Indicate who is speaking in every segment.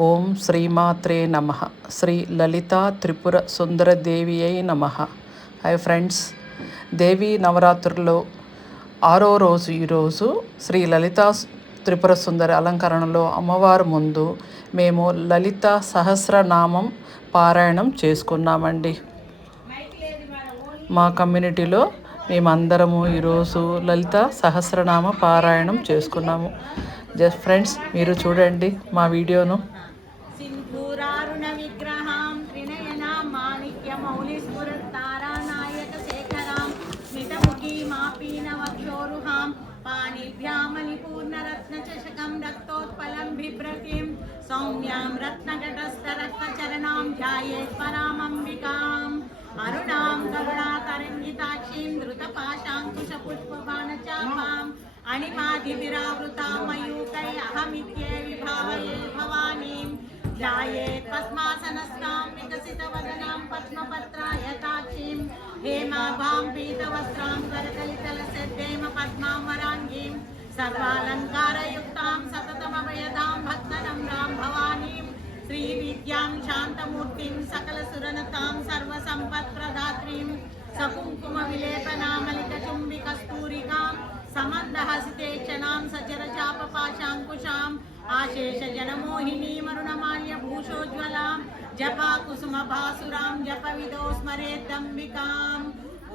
Speaker 1: ఓం శ్రీమాత్రే నమ. శ్రీ లలిత త్రిపుర సుందరదేవి అయి నమ. హాయ్ ఫ్రెండ్స్ దేవి నవరాత్రుల్లో ఆరో రోజు ఈరోజు శ్రీ లలిత త్రిపుర సుందరి అలంకరణలో అమ్మవారి ముందు మేము లలిత సహస్రనామం పారాయణం చేసుకున్నామండి. మా కమ్యూనిటీలో మేమందరము ఈరోజు లలిత సహస్రనామ పారాయణం చేసుకున్నాము. జస్ట్ ఫ్రెండ్స్ మీరు చూడండి మా వీడియోను.
Speaker 2: बिभ्रतीं सौम्यां रत्नघटस्थरत्नचरणां ध्यायेत् परामम्बिकाम्। अरुणां करुणातरङ्गिताक्षीं धृतपाशाङ्कुशपुष्पबाणचापाम् अणिमादिविरावृतां मयूकै अहमित्ये विभावये भवानीं ध्यायेत् पद्मासनस्तां विकसितवदनां पद्मपत्रायताक्षीं। हेमाभां पीतवस्त्रां करकलितलसद्देम पद्मां वराङ्गीं सर्वालङ्कारयुक्तां सततमभयदां भक्तनम्रां भवानीं, श्रीविद्यां शान्तमूर्तिं, सकलसुरनतां, सर्वसम्पत्प्रदात्रीं सकुङ्कुमविलेपनामलिकचुम्बिकस्तूरिकां समन्दहसिते क्षणां सचरचापपाशाङ्कुशाम् आशेषजनमोहिनीमरुणमाल्यभूषोज्ज्वलां, जपाकुसुमभासुरां जपविदो स्मरेद्दम्बिकाम् ॐ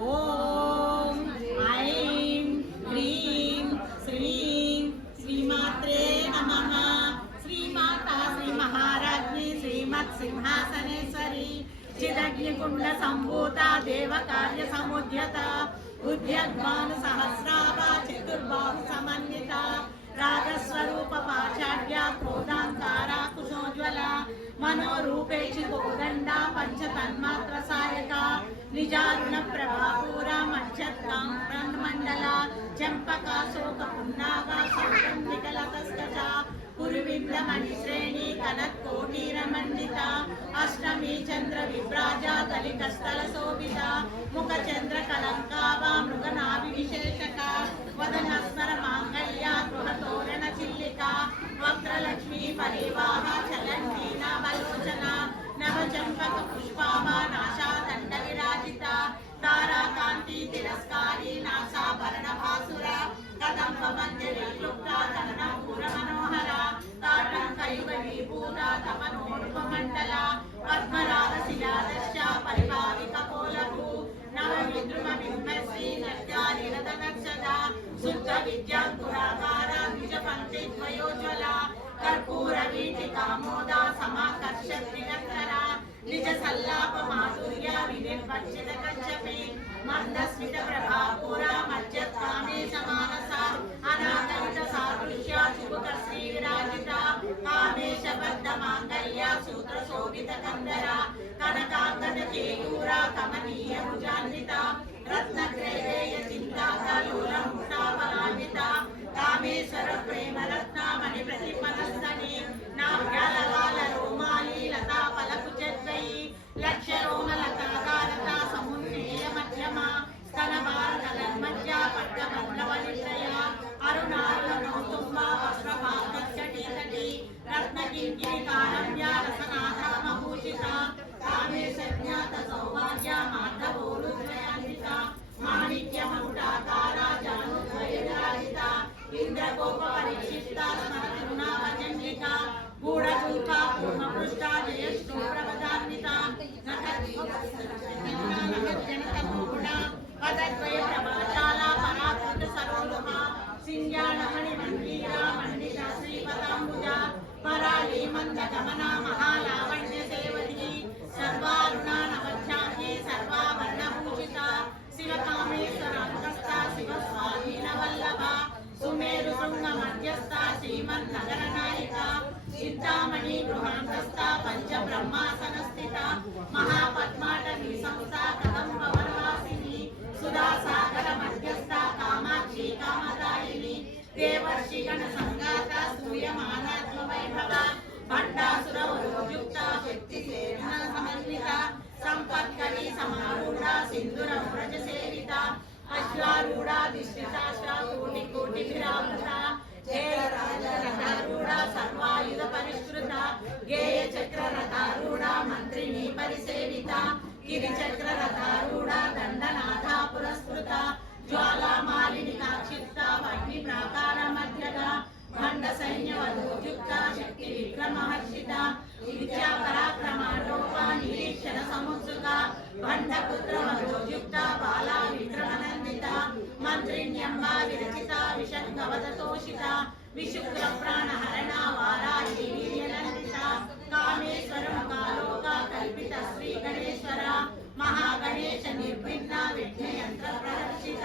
Speaker 2: త్రిగుణ సంభూత దేవ కార్య సముద్యత ఉద్యద్మాన సహస్రావ చతుర్బాహు సమన్విత రాగస్వరూప పాచార్య క్రోధాంకార కుశోజ్వల మనోరూపేషి గోదండ పంచ తన్మాత్ర సాయక నిజారుణ ప్రభాపూర మచ్చత్కాంగ్రన్ మండల చంపక శోక పున్నాగ సౌకంధిక కురువిప్లమణి శ్రేణి కనత్ కోటీరమండిత అష్టమి చంద్ర విభ్రాజ కలికస్థల శోభిత ముఖ చంద్ర కలంకావా మృగనాభి విశేషక వదన స్మర మాంగళ్య గృహ తోరణ చిల్లిక వక్రలక్ష్మి పరివాహ చలంతి నవలోచన నవ చంపక కదంబ మంజరి యుక్త ధన పూర మనోహరా పరిమళీపూనాథమనోరుపమండల పద్మరాగశిలాదశ్చ పరిభావికకోలకు నవవిద్రుమ బింబశ్రీ నర్గానిరతనర్చన శుద్ధ విద్యాంకురాకార నిజ పంక్తిద్వయోజ్వల కర్పూర వీటి కామోద సమాకర్ష ప్రియంతర నిజ సల్లాప మాధుర్య వినిర్పక్షిత కచ్చపి మందస్మిత ప్రభాపూర మధ్యత్వామే సమానస అనాథవిట సాదృశ్య శుభకర్షీర శోభిత కందర కనకాంగన కేయూర కమనీయ భుజాన్విత రత్న గ్రేవేయ చింతాకలోల ముషాబలాన్విత కామేశ్వర ప్రేమ రత్నామణి ప్రతిపనస్తని నాభ్యాలవాల రోమాలి రత్నకింకిణికారవ్యారసనాథామభూషిత కామేశజ్ఞాత సౌభాగ్య మాధవోరుద్రయాంతిత మాణిక్యమకుటాకార జనోద్వయరాజిత ఇంద్రకోప పరిక్షిప్త ప్రభా రమణ మహాలావణ్య సేవని సర్వారుణ నమధ్యాహి సర్వావర్ణభూషిత శివకామేశ్వర అంతస్థ శివస్వామీన వల్లభ సుమేరు శృంగ మధ్యస్థ శ్రీమన్ నగర నాయిక. చింతామణి గృహాంతస్థ దేవర్షి గణ సంగాత సూర్యమానాత్మ వైభవ భండాసుర యుక్త శక్తి పరిష్కృత గేయ మంత్రిని పరిసేవిత గిరిచక్ర రథారూఢ దండనాథ పురస్కృత జ్వాలామాలిని కాక్షిప్త అగ్ని ప్రాకార మధ్యగా భండ సైన్యవదు యుక్త శక్తి విక్రమహర్షిత విద్యా పరాక్రమ రూప నిరీక్షణ సముద్రుత భండ పుత్రవదు యుక్త మహాగణేశ నిర్భిన్న విఘ్నయంత్ర ప్రదర్శిత.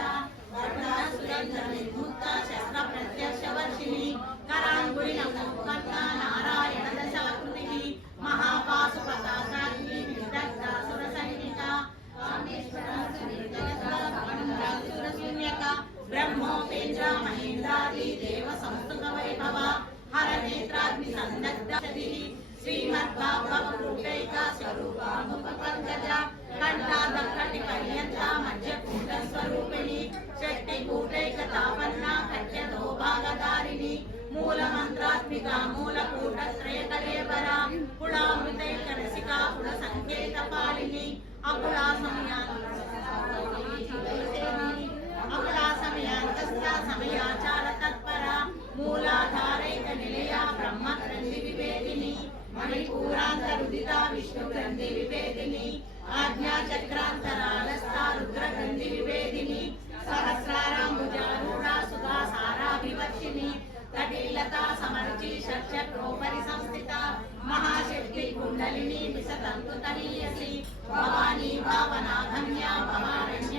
Speaker 2: కావ్యాచార తత్పర మూలాధారైత నిలయ బ్రహ్మ గ్రంథి వివేదిని మణిపూరాంత రుదిత విష్ణు గ్రంథి వివేదిని ఆజ్ఞా చక్రాంతరాలస్థ రుద్ర గ్రంథి వివేదిని సహస్రారాంబుజారూఢ సుధా సారా వివక్షిని తటిల్లత సమరుచి షట్చక్రోపరి సంస్థిత మహాశక్తి కుండలిని విశతంతు తనీయసి భవానీ భావనాగమ్య భవారణ్య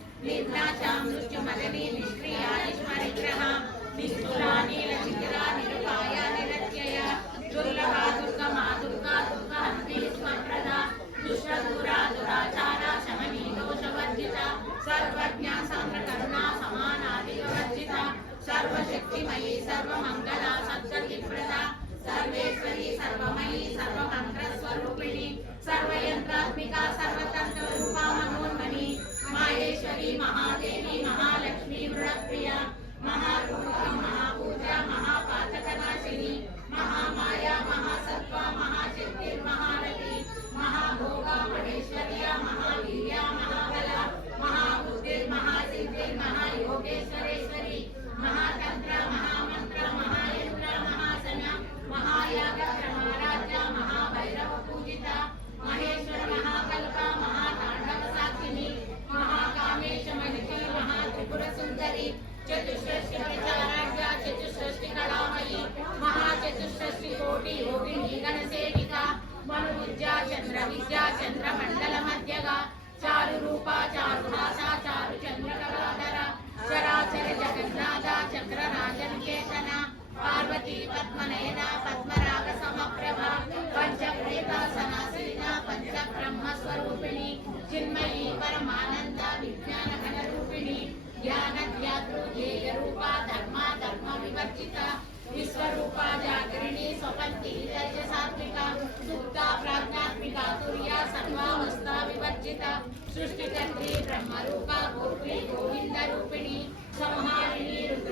Speaker 2: నిద్రాచామృత్యుమదని నిష్క్రియాని స్మరిగ్రహ నిస్థురాని లచికిరా నిరుపాయ నిరత్యయ దుర్లభా దుర్గమా దుర్గా దుర్గ హంతి స్వప్రదా పరమానంద విజ్ఞాన ఘన రూపిణి జ్ఞాన ధ్యాతృ ధ్యేయ రూప ధర్మ ధర్మ వివర్జిత విశ్వరూప జాగరిణి స్వపంతి దర్జ సాత్విక సుప్త సృష్టికర్త్రి బ్రహ్మరూప గోపి గోవింద రూపిణి సంహారిణి రుద్ర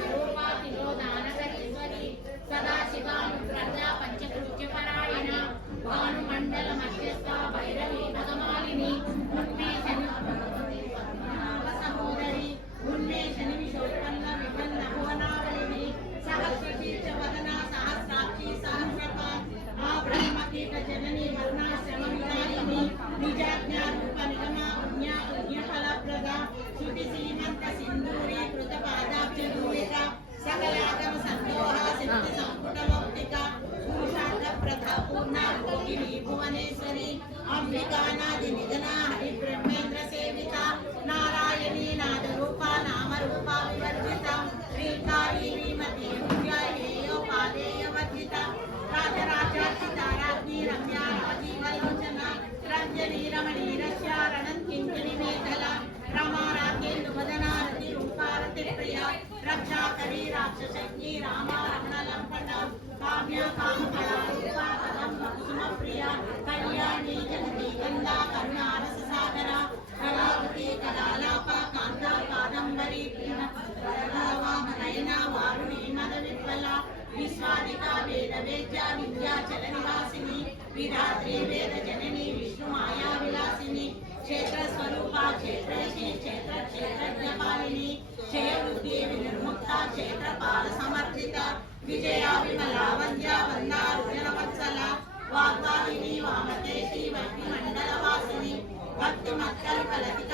Speaker 2: వాగ్వాహిని వామతేశి భక్తి మండల వాసిని భక్తి మక్కలు కలతిక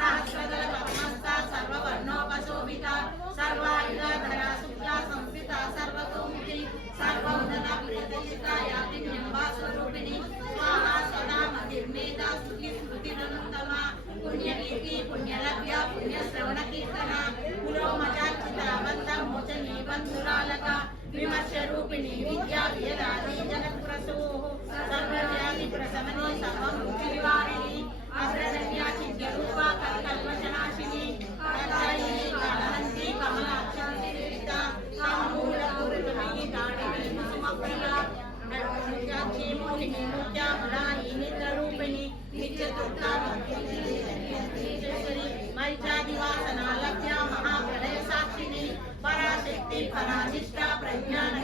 Speaker 2: सहस्रदलपद्मस्ता सर्ववर्णोपशोभिता सर्वायुधधरा शुभ्रा संस्थिता सर्वतोमुखी सर्वोदला प्रियदयिता यातिम्यम्बा स्वरूपिणी स्वाहा सदा मधिर्मेधा स्तुति स्मृतिरनुत्तमा पुण्यकीर्ति पुण्यलभ्य, पुण्यश्रवणकीर्तना पुरोमजार्चिता बन्धमोचनी बन्धुरालका, विमर्शरूपिणी विद्या वियदादि जगत्प्रसूः सर्वव्याधिप्रशमने सर्वं मुक्तिवारिणी ಪ್ರಜ್ಞಾನ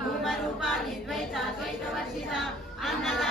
Speaker 2: భూమరూప నిర్వైత ద్వైత అన్నదా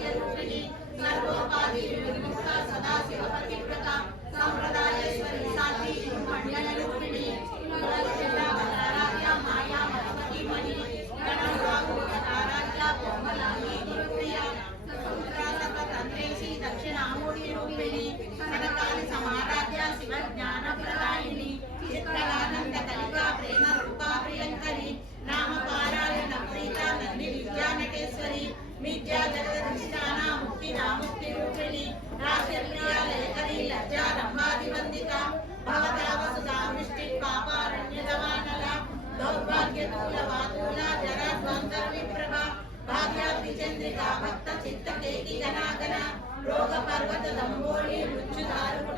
Speaker 2: నిత్య రూపిణి సర్వోపాధి సదాశివ పర్వత దంబోళి మృత్యుదారు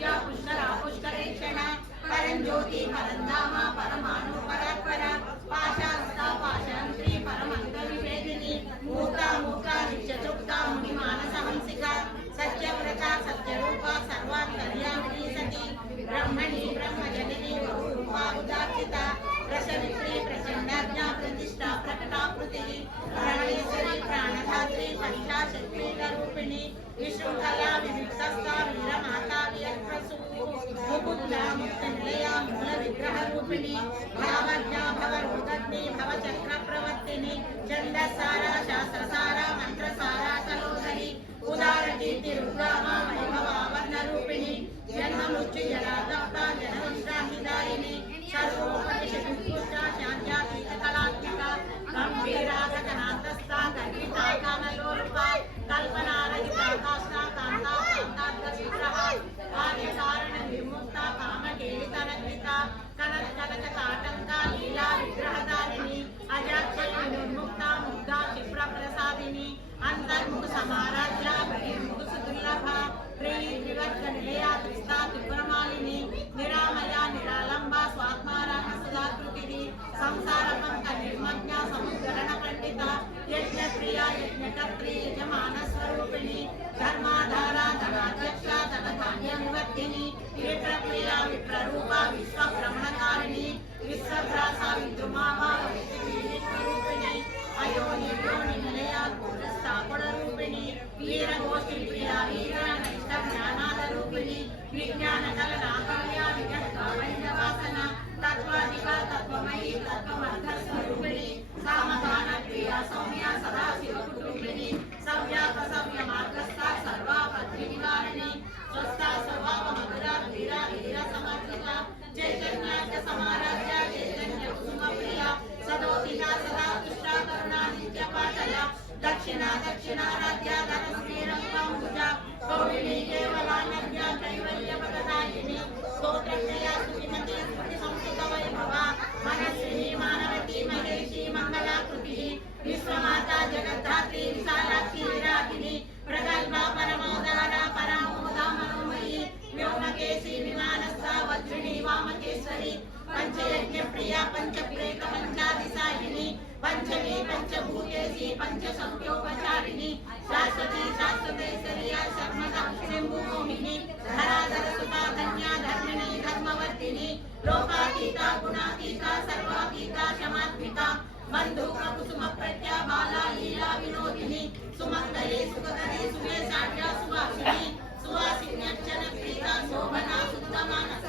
Speaker 2: పూజ్య పుష్కర పుష్కరేక్షణ పరం జ్యోతి పరం ధామ పరమాణు పరాత్పర పాశాస్త పాశాంత్రి పరమంత వివేదిని మూత మూక నిత్యచుక్త ప్రకటాకృతి సింహాద్రి మహిషాశక్తి రూపిణి విశృంఖల వివిక్సస్థ వీరమాతా వియత్రసు ముకుంద ముక్త నిలయ మూల విగ్రహ రూపిణి భావజ్ఞా భవ భూతగ్ని ప్రవర్తిని ఛందసార శాస్త్రసార మంత్రసార సరోదరి ఉదార కీర్తి రుద్రామ వైభవ ఆవర్ణ రూపిణి జన్మ మృత్యు జన విశ్రాంతిదాయిని సర్వోపనిషత్ శాంత్యాతీత కళ మహారాజ్లాభయం ముదుసు దుర్లభ ప్రేణి త్రివర్గ నిలయా త్రిస్తా త్రిపురమాలిని విశ్వ భ్రమణకారిణి విశ్వభ్రాస విద్రుమావ స్వరూపిణి วิญญาณ పంచయజ్ఞ ప్రియ పంచప్రేత పంచాది సాయిని పంచమి పంచభూతేసి పంచసౌఖ్యోపచారిణి శాశ్వతి శాశ్వతేశ్వర్య సర్వదాక్షిణ్యంభూమిని ధరాధర సుతా ధన్య ధర్మిణి ధర్మవర్తిని లోకాతీత గుణాతీత సర్వాతీత క్షమాత్మిక బంధుక కుసుమ ప్రత్య బాల లీలా వినోదిని సుమంగళి సుఖకరి సువేశాఢ్య సువాసిని సువాసిన్యర్చన ప్రీత శోభన సుందమానస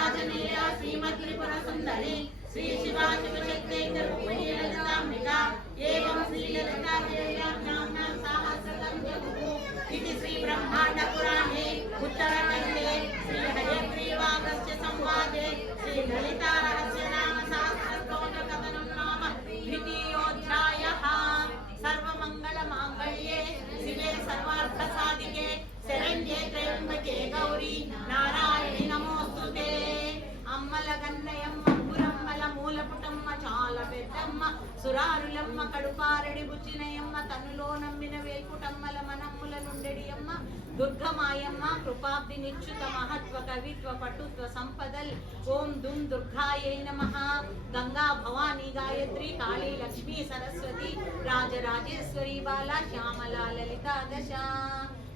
Speaker 2: పురంధరి శ్రీ శివాశివశక్తైకరూపిణీలలితాంబికా ఏవం శ్రీలలితాదేవ్యాం నామ్నాం సహస్రతం జగుః ఇది శ్రీ బ్రహ్మాండ పురాణే ఉత్తరఖండే శ్రీ హయగ్రీవాగస్య సంవాదే. శ్రీ లలితా రహస్య నామ సహస్ర స్తోత్ర కథనం నామ ద్వితీయోధ్యాయః. సర్వమంగళ మాంగళ్యే శివే సర్వార్థ సాధికే శరణ్యే త్రయంబకే గౌరీ. నారాయణి నమోస్తుతే. అమ్మల గన్నయమ్మ పురమ్మల మూలపుటమ్మ చాలా పెద్దమ్మ సురారులమ్మ కడుపారడి బుచ్చినయమ్మ తనులో నమ్మిన వేల్పుటమ్మల మనమ్ముల నుండెడి అమ్మ దుర్గమాయమ్మ కృపాబ్ది నిచ్యుత మహత్వ కవిత్వ పటుత్వ సంపదల్ ఓం దుం దుర్గాయై నమ గంగా భవానీ గాయత్రి కాళీ లక్ష్మీ సరస్వతి రాజరాజేశ్వరి బాల శ్యామల లలిత దశ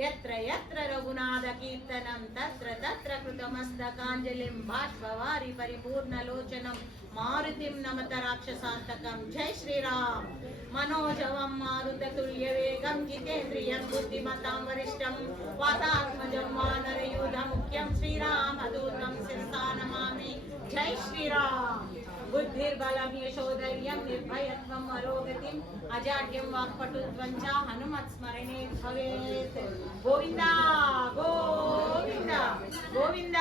Speaker 2: यत्र यत्र रघुनाथ कीर्तनं तत्र तत्र कृतमस्तकाञ्जलिं बाष्पवारि परिपूर्णलोचनं मारुतिं नमत राक्षसान्तकं जय श्रीराम मनोजवं मारुततुल्यवेगं जितेन्द्रियं बुद्धिमतां वरिष्ठं वातात्मजं वानरयूथमुख्यं श्रीरामदूतं शिरसा नमामि जय श्रीराम బుద్ధిర్బలం యశోధైర్యం నిర్భయత్వం అరోగతిం అజాడ్యం వాక్పటుత్వం చ హనుమత్ స్మరణే భవేత్ గోవింద గోవింద గోవింద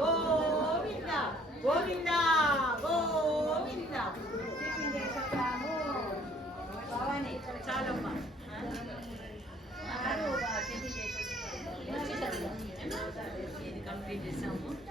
Speaker 2: గోవింద గోవింద చాలమ్మా చేసాము